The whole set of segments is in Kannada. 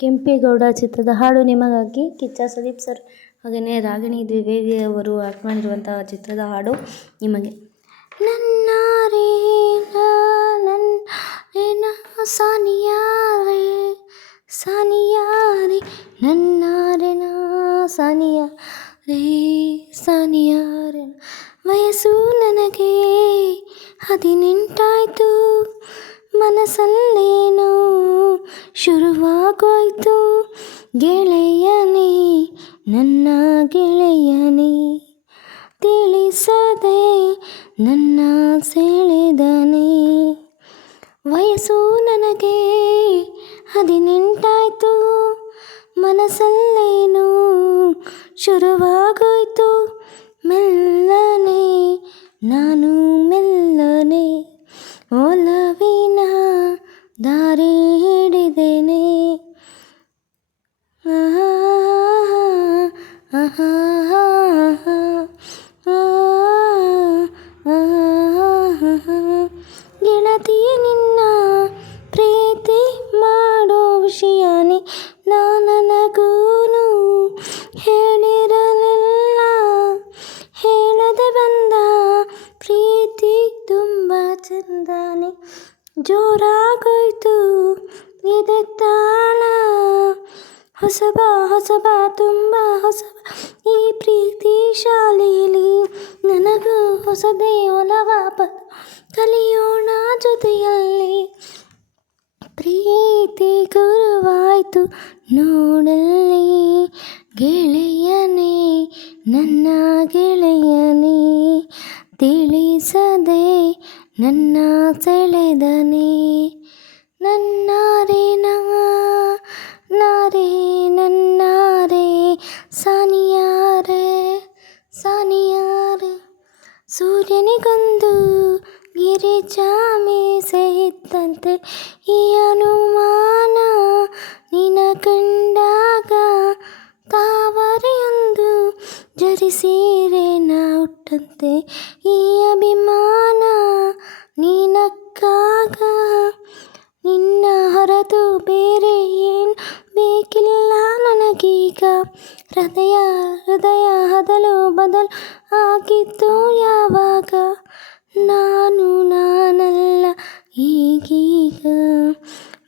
ಕೆಂಪೇಗೌಡ ಚಿತ್ರದ ಹಾಡು ನಿಮಗಾಗಿ ಕಿಚ್ಚ ಸುದೀಪ್ ಸರ್ ಹಾಗೆಯೇ ರಾಗಿಣಿ ದ್ವಿವೇದಿ ಅವರು ಆಕ್ಟ್ ಮಾಡಿರುವಂತಹ ಚಿತ್ರದ ಹಾಡು ನಿಮಗೆ. ನನ್ನ ರೇ ನನ್ನ ಸಾನಿಯಾರೆ ಸಾನಿಯಾರೆ ನನ್ನ ರೆನ ಸಾನಿಯ ರೇ ಸಾನಿಯಾರೆ. ವಯಸ್ಸು ನನಗೆ 18 ಮನಸ್ಸಲ್ಲೇನೋ ಶುರುವಾಗೋಯ್ತು. ಗೆಳೆಯನೇ ನನ್ನ ಗೆಳೆಯನೇ ತಿಳಿಸದೆ ನನ್ನ ಸೆಳೆದನೆ. ವಯಸ್ಸು ನನಗೆ 18 ಮನಸ್ಸಲ್ಲೇನೋ ಶುರುವಾಗೋಯ್ತು. ಮೆಲ್ಲನೆ ನಾನು ಮೆಲ್ಲನೆ ಒಲವಿನ ದಾರಿ ಹಿಡಿದೇನೆ. ಗೆಳತಿ ನಿನ್ನ ಪ್ರೀತಿ ಮಾಡೋ ವಿಷಯನೇ ನನಗೂನು ಹೇಳಿರಲಿಲ್ಲ. ಹೇಳದೆ ಬಂದ ಪ್ರೀತಿ ತುಂಬ ಚಂದಾನೆ. ಜೋರಾಗೋಯ್ತು ಇದೆ ತಾಳ. ಹೊಸಬ ತುಂಬ ಹೊಸಬ ಈ ಪ್ರೀತಿ ಶಾಲೆಯಲ್ಲಿ. ನನಗೂ ಹೊಸದೇ ಒಲವ ಪದ ಕಲಿಯೋಣ ಜೊತೆಯಲ್ಲಿ. ಪ್ರೀತಿ ಗುರುವಾಯ್ತು ನೋಡಲ್ಲಿ. ಗೆಳೆಯನೇ ನನ್ನ ಗೆಳೆಯನೇ ತಿಳಿಸದೆ ನನ್ನ ಸೆಳೆದನೆ. ನನ್ನ ರೇ ನಾರೇ ನನ್ನ ರೇ ಸಾನಿಯಾರೆ ಸಾನಿಯಾರೆ. ಸೂರ್ಯನಿಗೊಂದು ಗಿರಿಜಾಮೀಸೆ ಇದ್ದಂತೆ ಈ ಅನುಮಾನ ನಿನ ಕಂಡಾಗ. ತಾವರೆಯೊಂದು ಜರಿಸೀರೆ ಹುಟ್ಟಂತೆ ಈ ಅಭಿಮಾನ ನೀನಕ್ಕಾಗ. ನಿನ್ನ ಹೊರತು ಬೇರೆ ಏನು ಬೇಕಿಲ್ಲ ನನಗೀಗ. ಹೃದಯ ಹದಲು ಬದಲು ಆಗಿದ್ದು ಯಾವಾಗ. ನಾನಲ್ಲ ಈಗೀಗ.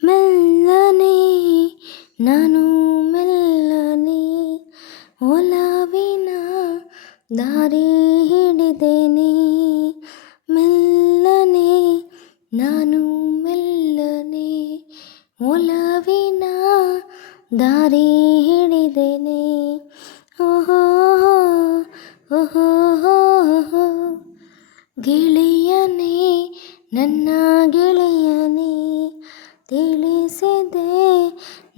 ಮೆಲ್ಲನೆ ನಾನು ಮೆಲ್ಲನೆ ಒಲವಿನ ದಾರಿ ಹಿಡಿದೇನೆ. ಮೆಲ್ಲನೆ ನಾನು ಮೆಲ್ಲನೆ ಒಲವಿನ ದಾರಿ ಹಿಡಿದೇನೆ. ಓಹೋ ಓಹೋ ಗೆಳೆಯನೇ ನನ್ನ ಗೆಳೆಯನೇ ತಿಳಿಸಿದೆ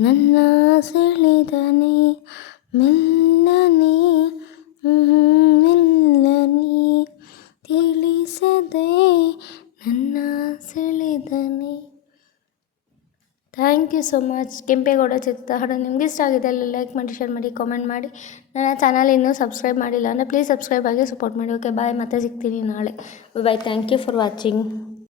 ನನ್ನ ಸೆಳೆದನೆ. ಮೆಲ್ಲನೆ ಮೆಲ್ಲನೆ ತಿಳಿಸದೆ ನನ್ನ ಸೆಳೆದನೆ. Thank you so much. Kempegowda ಚಿತ್ರದ ಹಾಡು ನಿಮ್ಗೆ ಇಷ್ಟ ಆಗಿದೆ ಅಲ್ಲಿ ಲೈಕ್ ಮಾಡಿ, ಶೇರ್ ಮಾಡಿ, ಕಾಮೆಂಟ್ ಮಾಡಿ. ನನ್ನ ಚಾನಲ್ ಇನ್ನೂ ಸಬ್ಸ್ಕ್ರೈಬ್ ಮಾಡಿಲ್ಲ ಅಂದರೆ ಪ್ಲೀಸ್ ಸಬ್ಸ್ಕ್ರೈಬ್ ಆಗಿ ಸಪೋರ್ಟ್ ಮಾಡಿ. ಓಕೆ ಬಾಯ್, ಮತ್ತೆ ಸಿಗ್ತೀನಿ ನಾಳೆ. Bye. Thank you for watching.